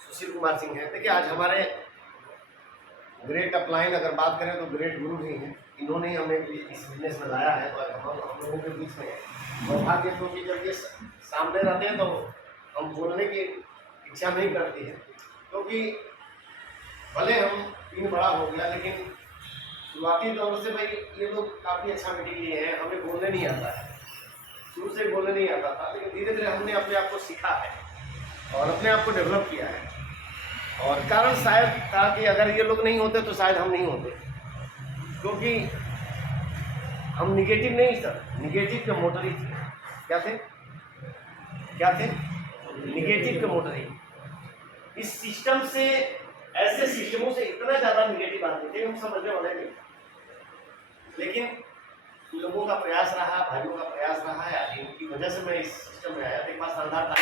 सुशील कुमार सिंह हैं। देखिए आज हमारे ग्रेट अपलाइन अगर बात करें तो ग्रेट गुरु ही हैं, इन्होंने ही हमें इस बिजनेस में लाया है। और हम लोगों के बीच में सौभाग्य क्योंकि जब ये सामने रहते हैं तो हम बोलने की इच्छा नहीं करती है, क्योंकि भले हम तीन बड़ा हो गया लेकिन शुरुआती दौर से भाई ये लोग काफ़ी अच्छा मीटिंग लिए हैं। हमें बोलने नहीं आता है, शुरू से बोलने नहीं आता था, लेकिन धीरे धीरे हमने अपने आप को सीखा है और अपने आप को डेवलप किया है। और कारण शायद था कि अगर ये लोग नहीं होते तो शायद हम नहीं होते, क्योंकि हम निगेटिव नहीं सर, निगेटिव के मोटर ही थे। क्या थे? क्या थे? निगेटिव के मोटर ही। इस सिस्टम से, ऐसे सिस्टमों से इतना ज़्यादा निगेटिव आते थे हम समझने वाले नहीं, लेकिन लोगों का प्रयास रहा, भाइयों का प्रयास रहा है, इनकी वजह से मैं इस सिस्टम में आया। एक बार शानदार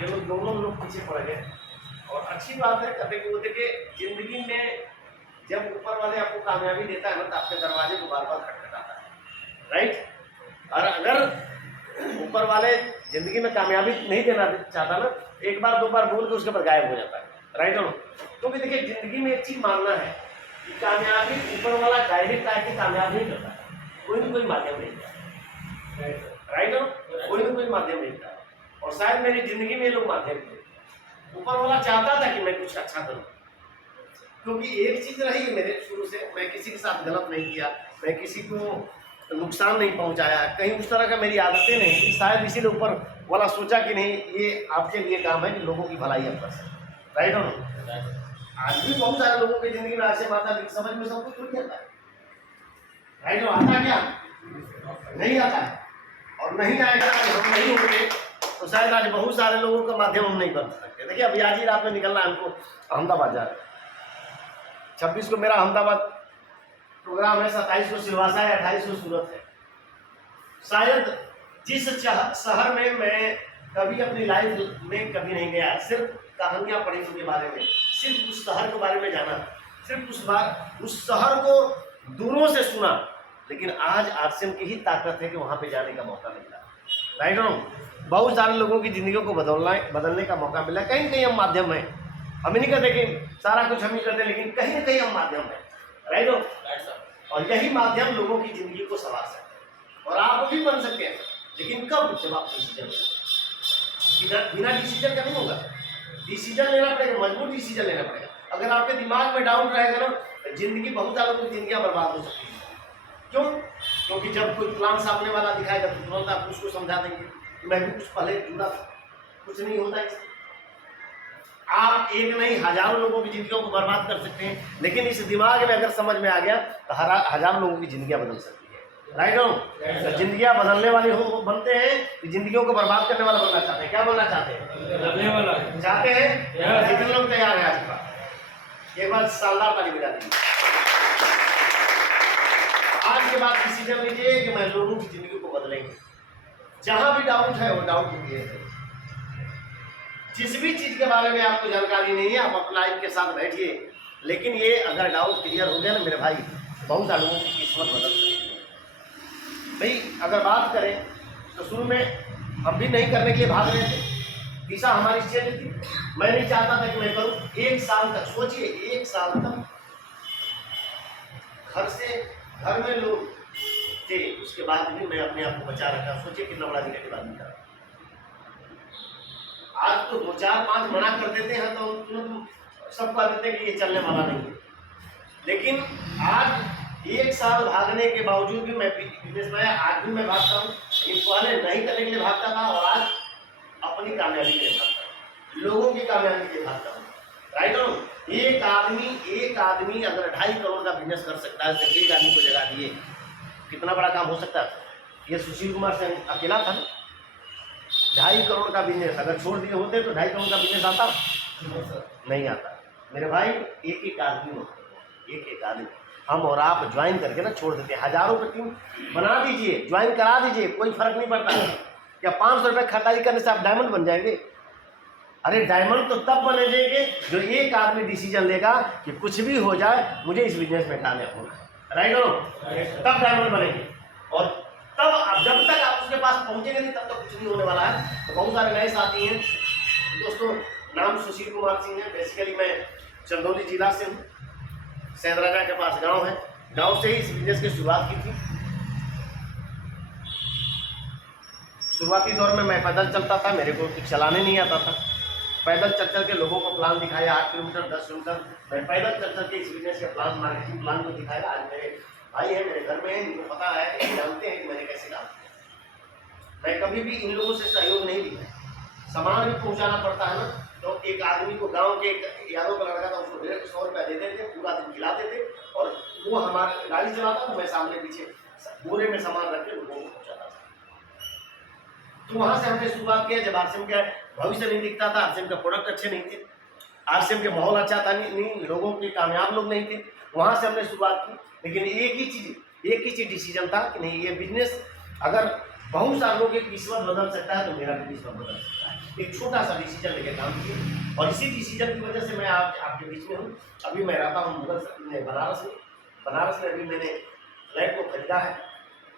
ये लोग दोनों लोग पीछे पड़ गए। और अच्छी बात है, कभी वो देखिए जिंदगी में जब ऊपर वाले आपको कामयाबी देता है ना तो आपके दरवाजे को बार बार खटखटाता है, राइट। और अगर ऊपर वाले जिंदगी में कामयाबी नहीं देना चाहता ना, एक बार दो बार बोल के उसके बाद गायब हो जाता है, राइट हो। क्योंकि देखिए जिंदगी में एक चीज मानना है कि कामयाबी ऊपर वाला डायरेक्ट आके कामयाब नहीं करता है, कोई ना कोई माध्यम नहीं, राइट हो, कोई ना कोई माध्यम नहीं था। और शायद मेरी जिंदगी में ये लोग माध्यम थे। ऊपर वाला चाहता था कि मैं कुछ अच्छा करूं, क्योंकि एक चीज रही है मेरे शुरू से, मैं किसी के साथ गलत नहीं किया, मैं किसी को नुकसान नहीं पहुंचाया, कहीं उस तरह का मेरी आदतें नहीं थी। शायद इसीलिए ऊपर वाला सोचा कि नहीं ये आपके लिए काम है कि लोगों की भलाई आप कर सकते, राइट हो। आज भी बहुत सारे लोगों की जिंदगी में ऐसे बात है, समझ में सब कुछ छूट जाता है, राइट हो। आता क्या? नहीं आता है। और नहीं आएगा, हम नहीं होंगे तो शायद आज बहुत सारे लोगों का माध्यम हम नहीं बन सकते। देखिए अभी आज ही रात में निकलना है हमको, अहमदाबाद जा रहे हैं। 26 को मेरा अहमदाबाद प्रोग्राम है, 27 को सिलवासा है, 28 को सूरत है। शायद जिस शहर में मैं कभी अपनी लाइफ में कभी नहीं गया, सिर्फ कहानियाँ पढ़ी उनके बारे में, सिर्फ उस शहर के बारे में जाना, सिर्फ उस शहर को दूरों से सुना, लेकिन आज आरसीएम की ही ताकत है कि वहाँ पे जाने का मौका मिला, राइट हो। बहुत सारे लोगों की जिंदगियों को बदलने का मौका मिला। कहीं कहीं हम माध्यम हैं, हम नहीं कहते कि सारा कुछ हम ही करते, लेकिन कहीं ना कहीं हम माध्यम हैं, राइट हो। और यही माध्यम लोगों की जिंदगी को संवार सकते हैं और आप भी बन सकते हैं, लेकिन कब? जब आप डिसीजन लें। बिना डिसीजन का नहीं होगा, डिसीजन लेना पड़ेगा, मजबूत डिसीजन लेना पड़ेगा। अगर आपके दिमाग में डाउट रहेगा ना, जिंदगी बहुत सालों की जिंदगियां बर्बाद हो सकती है। क्यों? क्योंकि जब कोई प्लान सामने वाला दिखाएगा तो तुरंत आप उसको समझा देंगे कि मैं भी कुछ पहले जुड़ा था, कुछ नहीं होता इससे। आप एक नहीं हजारों लोगों की जिंदगियों को बर्बाद कर सकते हैं, लेकिन इस दिमाग में अगर समझ में आ गया तो हजारों लोगों की जिंदगियां बदल सकती है, राइट हो। तो जिंदगियां बदलने वाले हो बनते हैं कि जिंदगियों को बर्बाद करने वाला बनना चाहते हैं। क्या बनना चाहते हैं? बदलने वाला चाहते हैं। कितने लोग तैयार हैं आज का? एक बार शानदार ताली बजा दीजिए। आज के बाद डिसीजन लीजिए कि मैं लोगों की जिंदगी को बदलेंगे। जहां भी डाउट है वो डाउट क्लियर है। जिस भी चीज के बारे में आपको जानकारी नहीं है, आप अपना लाइफ के साथ बैठिए, लेकिन ये अगर डाउट क्लियर हो गया ना मेरे भाई, बहुत सारे लोगों की किस्मत बदल सकती है। भाई अगर बात करें तो शुरू में हम भी नहीं करने के लिए भाग रहे थे, दिशा हमारी चेंज थी। मैं नहीं चाहता था कि मैं करूं। 1 साल तक सोचिए, 1 साल तक घर में लोग थे, उसके बाद भी मैं अपने आप को बचा रखा। सोचिए कितना बड़ा निगेटिव आदमी था। आज तो 2 4 5 मना कर देते हैं तो सब कह देते हैं कि ये चलने वाला नहीं है, लेकिन आज 1 साल भागने के बावजूद भी मैं बिजनेस में आज भी मैं भागता हूँ, लेकिन पहले नहीं करने के लिए भागता था और आज अपनी कामयाबी के लिए भागता हूँ, लोगों की कामयाबी के लिए भागता हूँ, राइट हो। एक आदमी अगर 2.5 करोड़ का बिजनेस कर सकता है, सिर्फ एक आदमी को जगा दिए, कितना बड़ा काम हो सकता है। ये सुशील कुमार सिंह अकेला था ना, 2.5 करोड़ का बिजनेस अगर छोड़ दिए होते तो 2.5 करोड़ का बिजनेस आता नहीं आता। मेरे भाई एक आदमी होता, एक आदमी हम और आप ज्वाइन करके ना छोड़ देते। हजारों की टीम बना दीजिए, ज्वाइन करा दीजिए, कोई फर्क नहीं पड़ता। क्या 500 रुपये खरीदारी करने से आप डायमंड बन जाएंगे? अरे डायमंड तो तब बने जाएंगे जो एक आदमी डिसीजन लेगा कि कुछ भी हो जाए मुझे इस बिजनेस में कामयाब होना, राइट हो, तब डायमंड बनेंगे। और तब जब तक आप उसके पास पहुंचेंगे नहीं तब तक कुछ नहीं होने वाला है। तो बहुत सारे नए साथी हैं दोस्तों। नाम सुशील कुमार सिंह है। बेसिकली मैं चंदौली जिला से हूँ, सैदराजा के पास गांव है। गांव से ही इस बिजनेस की शुरुआत की थी। शुरुआती दौर में मैं पैदल चलता था, मेरे को कुछ चलाने नहीं आता था। पैदल चल चल के लोगों को प्लान दिखाया, 8 किलोमीटर 10 किलोमीटर मैं पैदल चल चल के इस बिजनेस के प्लान, मार्केटिंग प्लान को दिखाया। आज मेरे भाई है, मेरे घर में है, इनको पता है, ये जानते हैं कि मैंने कैसे काम किया। मैं कभी भी इन लोगों से सहयोग नहीं लिया। सामान भी पहुँचाना पड़ता है ना, तो एक आदमी को, गाँव के एक यादों का लड़का था, उसको 150 रुपया देते थे, पूरा दिन खिलाते थे और वो हमारे गाड़ी चलाता था, मैं सामने पीछे बोरे में सामान रख के लोगों को पहुँचाता था। तो वहाँ से हमने शुरुआत किया। जब आरसीएम का भविष्य नहीं दिखता था, आरसीएम का प्रोडक्ट अच्छे नहीं थे, आरसीएम के माहौल अच्छा था नहीं, लोगों के कामयाब लोग नहीं थे, वहाँ से हमने शुरुआत की। लेकिन एक ही चीज़ डिसीजन था कि नहीं, ये बिजनेस अगर बहुत सारे लोगों की किस्मत बदल सकता है तो मेरा भी किस्मत बदल सकता है। एक छोटा सा डिसीजन लेकर काम किया और इसी डिसीजन की वजह से मैं आपके बीच में हूँ। अभी मैं रहता हूँ बनारस में अभी मैंने फ्लैट को खरीदा है,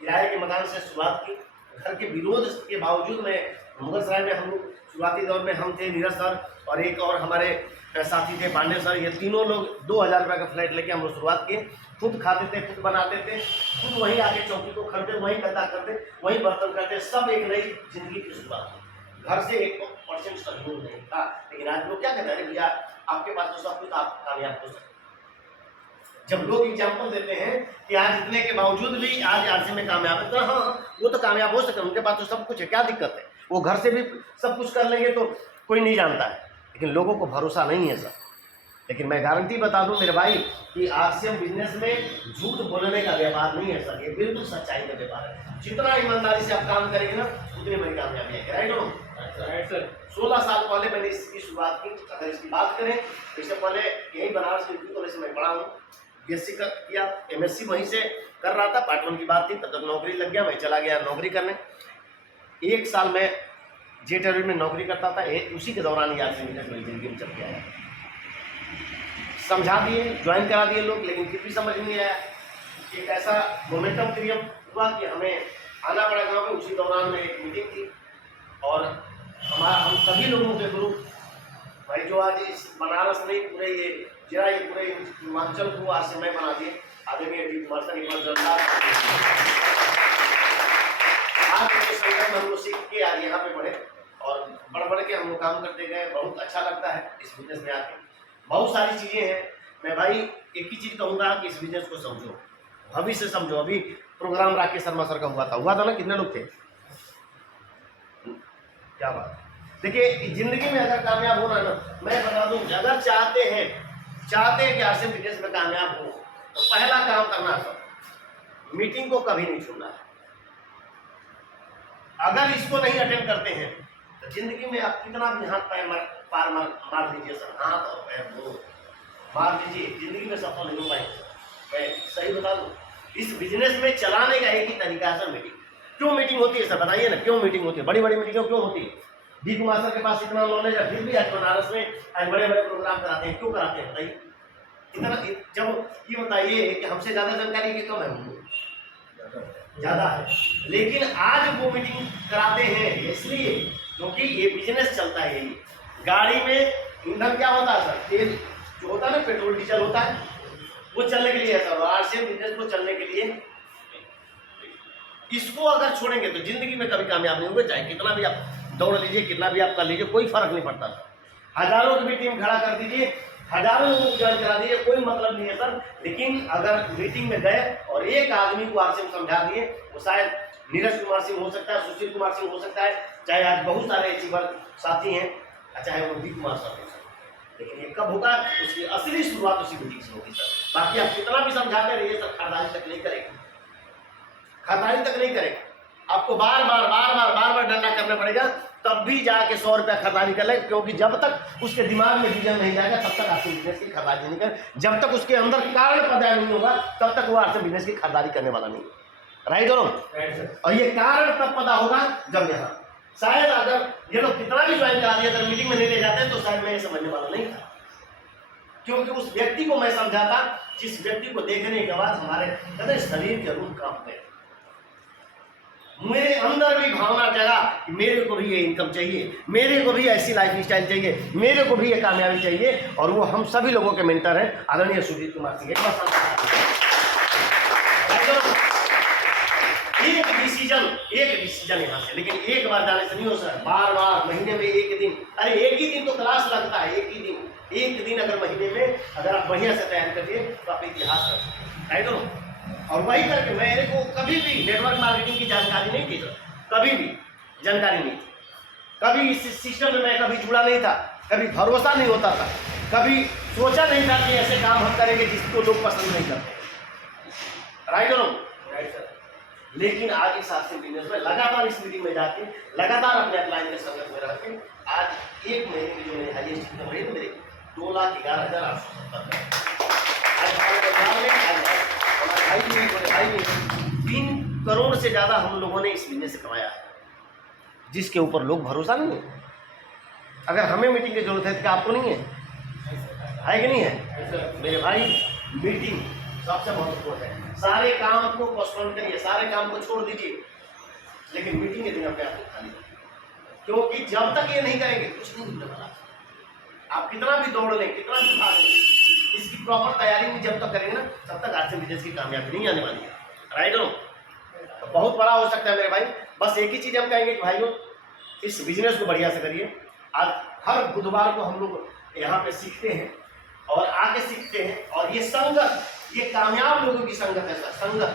किराए के मकान से शुरुआत की। घर के विरोध के बावजूद मैं मुगल सराय में, हम लोग शुरुआती दौर में हम थे, नीरज सर और एक और हमारे साथी थे पांडे सर, ये तीनों लोग 2000 रुपये का फ्लैट लेके हम लोग शुरुआत किए। खुद खाते थे, खुद बनाते थे, खुद वहीं आके चौकी को खरीदते, वहीं गद्दा करते, वहीं बर्तन करते, सब एक नई जिंदगी की शुरुआत हुई। घर से 1% सहयोग नहीं था। लेकिन आज लोग क्या कहते हैं, भैया आपके पास तो सब कुछ, आप कामयाब हो सकते। जब लोग एग्जाम्पल देते हैं कि आज इतने के बावजूद भी आज आरसी में कामयाब है, तो हाँ वो तो कामयाब हो सकते हैं, उनके पास तो सब कुछ है, क्या दिक्कत है, वो घर से भी सब कुछ कर लेंगे तो कोई नहीं जानता है। लेकिन लोगों को भरोसा नहीं है सर। लेकिन मैं गारंटी बता दूं मेरे भाई कि आरसीएम बिजनेस में झूठ बोलने का व्यापार नहीं है सर, ये बिल्कुल सच्चाई का व्यापार है। जितना ईमानदारी से आप काम करेंगे ना उतनी बड़ी कामयाबी है। राइट हो सर। 16 साल पहले मैंने इसकी शुरुआत की। अगर इसकी बात करें तो इससे पहले यही बनारस में कॉलेज में पढ़ा हूँ, बीएससी किया, एमएससी वहीं से कर रहा था। पार्ट 1 की बात थी, तब तक नौकरी लग गया, मैं चला गया नौकरी करने। 1 साल में जेट एयरवेज में नौकरी करता था, उसी के दौरान याद से मेरी जिंदगी में चल गया। समझा दिए, ज्वाइन करा दिए लोग, लेकिन फिर भी समझ नहीं आया। एक ऐसा मोमेंटम क्रिएट हुआ कि हमें आना पड़ा गाँव में। उसी दौरान में एक मीटिंग थी और हम सभी लोगों के ग्रुप भाई जो आज इस बनारस नहीं पूरे ये जिला, ये पूरे हिमाचल को आज से मैं बना दिए। आदरणीय डी कुमार सर, एक बार जोरदार आज के संगठन में हम लोग सीख के आज यहाँ पे बढ़े और बढ़ के हम लोग काम करते गए। बहुत अच्छा लगता है इस बिजनेस में आके। बहुत सारी चीज़ें हैं। मैं भाई एक ही चीज़ कहूँगा कि इस बिजनेस को समझो, भविष्य समझो। अभी प्रोग्राम राकेश शर्मा सर का हुआ था ना, कितने लोग थे, क्या बात। देखिए जिंदगी में अगर कामयाब होना ना, मैं बता दूं, अगर चाहते हैं कि आरसीएम बिजनेस में कामयाब हो तो पहला काम करना सर, मीटिंग को कभी नहीं छोड़ना है। अगर इसको नहीं अटेंड करते हैं तो जिंदगी में आप कितना भी हाथ पैर पार मार लीजिए सर, हाथ और पैर दो मार लीजिए, जिंदगी में सफल नहीं हो पाएंगे। मैं सही बता दूं, इस बिजनेस में चलाने का एक ही तरीका है सर, मीटिंग। क्यों मीटिंग होती है सर, बताइए ना, क्यों मीटिंग होती है? बड़ी बड़ी मीटिंगों क्यों होती है? डी कुमार सर के पास इतना नॉलेज है, फिर भी आज बनारस में आज बड़े बड़े प्रोग्राम कराते हैं। क्यों कराते हैं बताइए? इतना जब ये बताइए कि हमसे ज़्यादा जानकारी की कम है, ज़्यादा है, लेकिन आज वो मीटिंग कराते हैं इसलिए क्योंकि ये बिजनेस चलता है। यही गाड़ी में ईंधन क्या होता है सर, तेल जो होता है ना, पेट्रोल डीजल होता है, वो चलने के लिए है सर। आरसीएम बिजनेस को चलने के लिए इसको अगर छोड़ेंगे तो जिंदगी में कभी कामयाब नहीं होंगे। चाहे कितना भी आप दौड़ लीजिए, कितना भी आप कर लीजिए, कोई फर्क नहीं पड़ता सर। हजारों की भी टीम खड़ा कर दीजिए, हजारों लोगों को ज्वाइन करा दीजिए, कोई मतलब नहीं है सर। लेकिन अगर मीटिंग में गए और एक आदमी को आरसीएम समझा दिए, वो शायद नीरज कुमार सिंह हो सकता है, सुशील कुमार सिंह हो सकता है, चाहे आज बहुत सारे अचीवर साथी हैं, चाहे वो डी कुमार सर हो सकते हैं। लेकिन ये कब होगा, उसकी असली शुरुआत उसी मीटिंग से होगी सर। बाकी आप कितना भी समझाते रहिए सर, खरीदारी तक नहीं करेगा, खरीदारी तक नहीं करेगा। आपको बार बार डंडा करना पड़ेगा, तब भी जाके 100 रुपया खरीदारी कर ले, क्योंकि जब तक उसके दिमाग में विजन नहीं जाएगा तब तक आरसीएम बिजनेस की खरीदारी नहीं कर। जब तक उसके अंदर कारण पैदा नहीं होगा तब तक वो आरसीएम बिजनेस की खरीदारी करने वाला नहीं है। राइट और ये कारण तब पैदा होगा जब यहाँ शायद अगर ये लोग कितना भी ज्वाइन करा दिया, अगर मीटिंग में नहीं ले जाते तो शायद मैं ये समझने वाला नहीं था, क्योंकि उस व्यक्ति को मैं समझाता जिस व्यक्ति को देखने के बाद हमारे शरीर के रूप कांपते हैं। मेरे अंदर भी भावना जगा कि मेरे को भी ये इनकम चाहिए, मेरे को भी ऐसी लाइफ स्टाइल चाहिए, मेरे को भी ये कामयाबी चाहिए। और वो हम सभी लोगों के मेंटर हैं आदरणीय सुजीत कुमार सिंह। एक डिसीजन यहाँ से, लेकिन एक बार जाने से नहीं हो सकता, बार बार महीने में एक दिन, अरे एक ही दिन तो क्लास लगता है, एक दिन अगर महीने में अगर आप बढ़िया से तैयार करिए तो आप इतिहास कर सकते हैं, राइट। और वही करके मेरे को कभी भी नेटवर्क मार्केटिंग की जानकारी नहीं थी, कभी भी जानकारी नहीं थी, कभी इस सिस्टम में मैं कभी जुड़ा नहीं था, कभी भरोसा नहीं होता था, कभी सोचा नहीं था कि ऐसे काम हम करेंगे जिसको लोग पसंद नहीं करते, राइट। लेकिन आज इस आर्थिक बिजनेस में लगातार इस मीटिंग में जाके लगातार अपने अपलाइन के संगत में रह के आज एक महीने की जो मेरी हाईएस्ट इनकम रही है मेरे 2,11,870 आज 3 करोड़ से ज़्यादा हम लोगों ने इस बिजनेस से कमाया है, जिसके ऊपर लोग भरोसा नहीं है। अगर हमें मीटिंग की जरूरत है तो क्या आपको नहीं है कि नहीं है? मेरे भाई मीटिंग सबसे महत्वपूर्ण है। सारे काम को पोस्टपोन करिए, सारे काम को छोड़ दीजिए, लेकिन मीटिंग के दिन अपने आप को खाली, क्योंकि जब तक ये नहीं करेंगे कुछ नहीं होने वाला। आप कितना भी दौड़ लें, कितना भी भाग लें, इसकी प्रॉपर तैयारी में जब तक करेंगे ना तब तक आज से बिजनेस की कामयाबी नहीं आने वाली है, राइट। तो बहुत बड़ा हो सकता है मेरे भाई। बस एक ही चीज़ हम कहेंगे कि भाइयों इस बिजनेस को बढ़िया से करिए। आज हर बुधवार को हम लोग यहाँ पे सीखते हैं और आके सीखते हैं, और ये संगत, ये कामयाब लोगों की संगत है सर, संगत,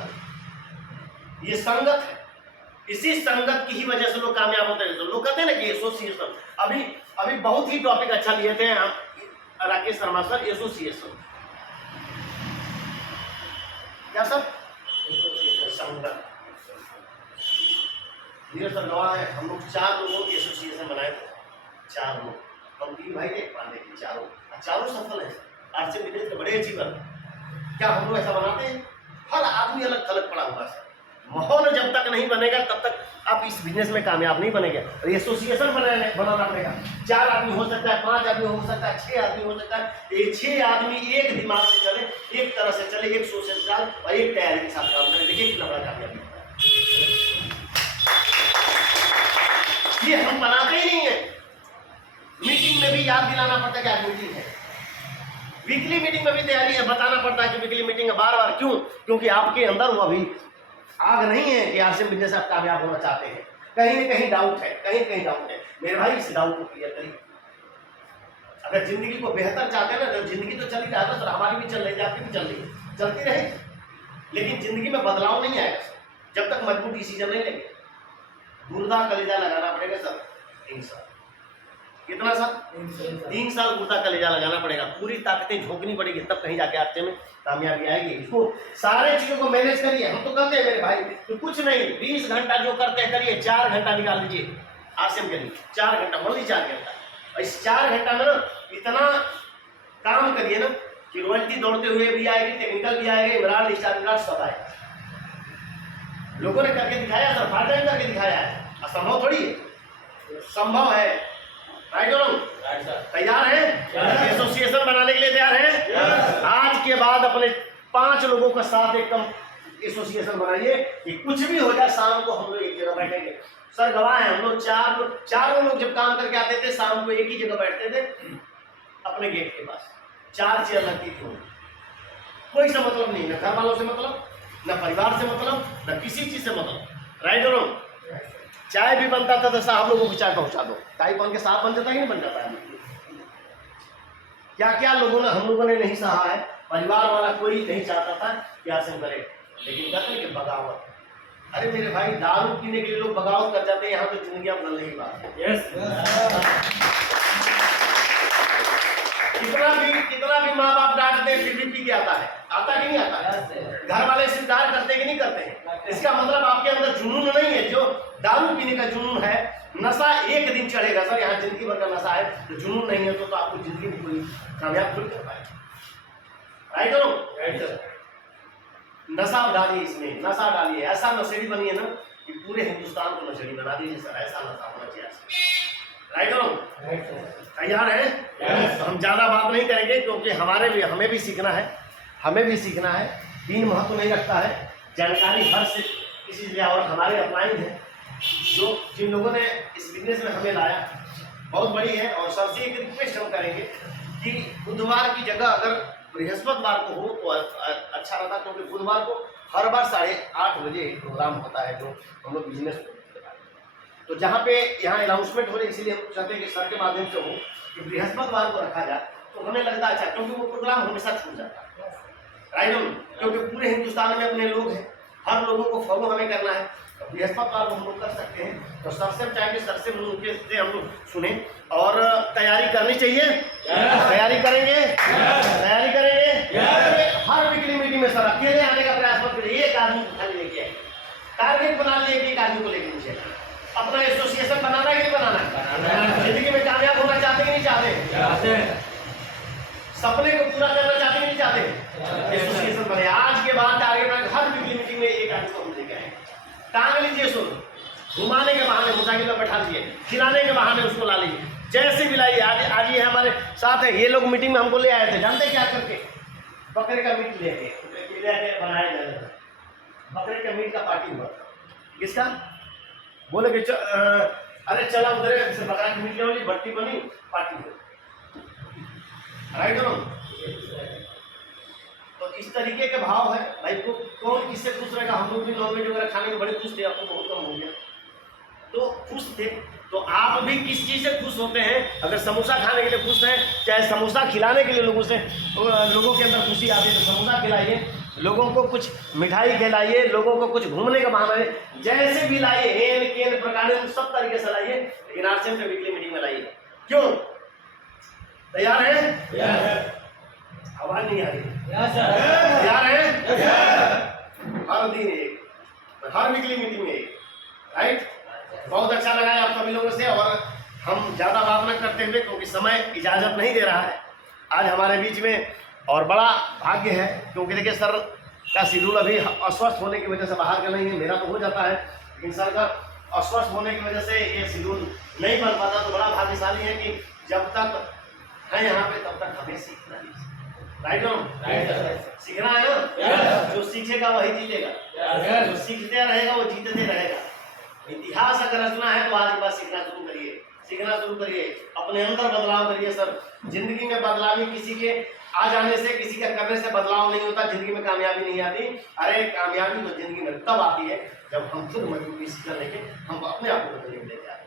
ये संगत है। इसी संगत की ही वजह से लोग कामयाब होते हैं। तो लोग कहते हैं ना कि एसोसिएशन, अभी बहुत ही टॉपिक अच्छा लिए थे हम राकेश शर्मा सर, एसोसिएशन क्या सर? संगत। धीरज सर गवाह है, हम लोग 4 लोगों की एसोसिएशन बनाए थे, 4 लोग, हम 3 भाई थे, पांडे के चारों सफल है। आज से बिजनेस के बड़े अचीवर क्या हम लोग ऐसा बनाते हैं? हर आदमी अलग थलग पड़ा हुआ है। माहौल जब तक नहीं बनेगा तब तक आप इस बिजनेस में कामयाब नहीं बनेंगे। और एसोसिएशन बनाना पड़ेगा। 4 आदमी हो सकता है, 5 आदमी हो सकता है, 6 आदमी हो सकता है। ये 6 आदमी एक दिमाग से चले, एक तरह से चले, एक सोच से चल और एक तैयारी के साथ काम करें। देखिए कितना बड़ा कामयाबी है। ये हम बनाते ही नहीं है। मीटिंग में भी याद दिलाना पड़ता है कि आज मीटिंग है, वीकली मीटिंग में भी तैयारी है, बताना पड़ता है कि वीकली मीटिंग है बार बार। क्यों? क्योंकि आपके अंदर वो अभी आग नहीं है कि आरसीएम बिजनेस आप कामयाब होना चाहते हैं। कहीं न कहीं डाउट है, कहीं न कहीं डाउट है। मेरे भाई इस डाउट को क्लियर करिए। अगर जिंदगी को बेहतर चाहते हैं ना, तो जिंदगी तो चल ही रहा है सर, हमारी भी चल रही है, आपकी भी चल रही है, चलती रहे, लेकिन जिंदगी में बदलाव नहीं आएगा सर जब तक मजबूत डिसीजन नहीं लेंगे। गुर्दा कलेजा लगाना पड़ेगा सर 3 साल। कितना साल? 3 साल गुर्दा कलेजा लगाना पड़ेगा, पूरी ताकतें झोंकनी पड़ेगी, तब कहीं जाके आते में कामयाबी आएगी। इसको सारे चीजों को मैनेज करिए। हम तो करते हैं मेरे भाई, तो कुछ नहीं, 20 घंटा जो करते हैं करिए, 4 घंटा निकाल लीजिए आरसीएम के लिए, 4 घंटा, ओनली 4 घंटा। और इस 4 घंटा में ना इतना काम करिए ना कि रॉयल्टी दौड़ते हुए भी आएगी, टेक्निकल भी आएगी, इमरान स्टार सब आएगा। लोगों ने करके दिखाया सर, पार्ट टाइम करके दिखाया है, असंभव थोड़ी है, संभव है, राइट और तैयार है? एसोसिएशन बनाने के लिए तैयार है? आज के बाद अपने 5 लोगों का साथ एकदम एसोसिएशन बनाइए कि कुछ भी हो जाए शाम को हम लोग एक जगह बैठेंगे। सर गवाह है, हम लोग चारों लोग जब काम करके आते थे शाम को एक ही जगह बैठते थे अपने गेट के पास, 4 चेयर लगती थी, कोई सा मतलब नहीं, न घर वालों से मतलब, न परिवार से मतलब, न किसी चीज से मतलब, राइट और चाय भी बनता था तो साहब लोगों को चाय पहुंचा दो, टाई पान के साहब बन जाता ही नहीं बन जाता है। क्या क्या लोगों ने, हम लोगों ने नहीं सहा है, परिवार वाला कोई नहीं चाहता था कि आसन करे, लेकिन कहते हैं कि बगावत। अरे मेरे भाई दारू पीने के लिए लोग बगावत कर जाते हैं, यहाँ तो जिंदगी बदलने की बात है। कितना भी माँ बाप डांट दे फिर भी पी के आता है, आता कि नहीं आता? घर वाले स्वीकार करते कि नहीं करते हैं? इसका मतलब आपके अंदर जुनून नहीं है। जो दारू पीने का जुनून है, नशा एक दिन चढ़ेगा सर, यहाँ जिंदगी भर का नशा है, तो जुनून नहीं है तो आपको जिंदगी में कोई कामयाब थोड़ी कर पाएगा, राइट और राइट सर। नशा डालिए, इसमें नशा डालिए, ऐसा नशेड़ी बनिए ना कि पूरे हिंदुस्तान को नशेड़ी बना दीजिए सर, ऐसा नशा होना चाहिए, राइट और तैयार है? तो हम ज़्यादा बात नहीं करेंगे क्योंकि हमें भी सीखना है, 3 महत्व नहीं रखता है। जानकारी हर से इसीलिए और हमारे अपलाइन हैं जो जिन लोगों ने इस बिजनेस में हमें लाया बहुत बड़ी है। और सबसे एक रिक्वेस्ट हम करेंगे कि बुधवार की जगह अगर बृहस्पतिवार को हो तो अच्छा रहता, क्योंकि बुधवार को हर बार 8:30 बजे प्रोग्राम होता है जो हम लोग बिजनेस को। तो जहाँ पे यहाँ अनाउंसमेंट हो रही है, इसीलिए हम चाहते हैं कि सर के माध्यम से हो कि बृहस्पतिवार को रखा जाए, तो हमें लगता है अच्छा, क्योंकि वो प्रोग्राम हमेशा छूट जाता है, राइट। क्योंकि पूरे हिंदुस्तान में अपने लोग हैं, हर लोगों को फॉलो हमें करना है, तो बृहस्पतिवार को हम लोग कर सकते हैं। तो सबसे हम चाहेंगे सर से हम लोग सुने और तैयारी करनी चाहिए। तैयारी करेंगे, तैयारी करेंगे। हर वीकली मीटिंग में सर अकेले आने का प्रयास मत करिए, एक आदमी को खाली लेके आए, टारगेट बना लिए कि एक आदमी को लेके मुझे अपना एसोसिएशन बनाना है कि नहीं बनाना, जिंदगी में कामयाब होना चाहते कि नहीं चाहते, सपने को पूरा करना चाहते कि नहीं चाहते, एसोसिएशन बने। आज के बाद टारगेट हर वीकली मीटिंग में एक आदमी को हम लेके आए, टांग लीजिए, सुन घुमाने के बहाने मोटरसाइकिल पर बैठा लीजिए, खिलाने के बहाने उसको ला लीजिए, जैसे भी लाइए। आज ये हमारे साथ है, ये लोग मीटिंग में हमको ले आए थे, जानते क्या करके, बकरे का मीट लेके बनाया जाएगा, बकरे का मीट का पार्टी हुआ। किसका? बोले कि अरे चला उधर बकरा की मीट ले, भट्टी बनी, पार्टी हुई, राइट हो। तो इस तरीके के भाव है भाई, को कौन किससे खुश रहेगा। हम लोग भी नॉनवेज वगैरह खाने में बड़े खुश थे, आपको बहुत कम हो गया, तो खुश थे। तो आप भी किस चीज़ से खुश होते हैं? अगर समोसा खाने के लिए खुश हैं, चाहे समोसा खिलाने के लिए लोगों के अंदर खुशी आती है, तो समोसा खिलाइए, लोगों को कुछ मिठाई खिलाइए, लोगों को कुछ घूमने का बहाना है, जैसे भी लाइए, हेन केन प्रकार सब तरीके से लाइए, लेकिन आरसीएम के वीकली मीटिंग में लाइए। क्यों? तैयार है? आवाज नहीं आ रही, तैयार है? हर दिन एक, हर वीकली मीटिंग में एक, राइट। बहुत अच्छा लगा है आप सभी लोगों से, और हम ज़्यादा बात न करते हुए, क्योंकि समय इजाज़त नहीं दे रहा है आज हमारे बीच में, और बड़ा भाग्य है क्योंकि देखिए सर का शेड्यूल अभी अस्वस्थ होने की वजह से बाहर का नहीं है, मेरा तो हो जाता है, लेकिन सर का अस्वस्थ होने की वजह से ये शेड्यूल नहीं बन पाता। तो बड़ा भाग्यशाली है कि जब तक है यहाँ पे तब तक हमें सीखना है, राइट हो, सीखना है ना। जो सीखेगा वही जीतेगा, जो सीखते रहेगा वो जीतते रहेगा। इतिहास अगर रचना है तो आज के बाद सीखना शुरू करिए, सीखना शुरू करिए, अपने अंदर बदलाव करिए। सर जिंदगी में बदलाव ही किसी के आ जाने से, किसी का करने से बदलाव नहीं होता, जिंदगी में कामयाबी नहीं आती। अरे कामयाबी तो जिंदगी में तब आती है जब हम खुद मजबूरी सीखने लेके हम अपने आप को बदलने लेते हैं।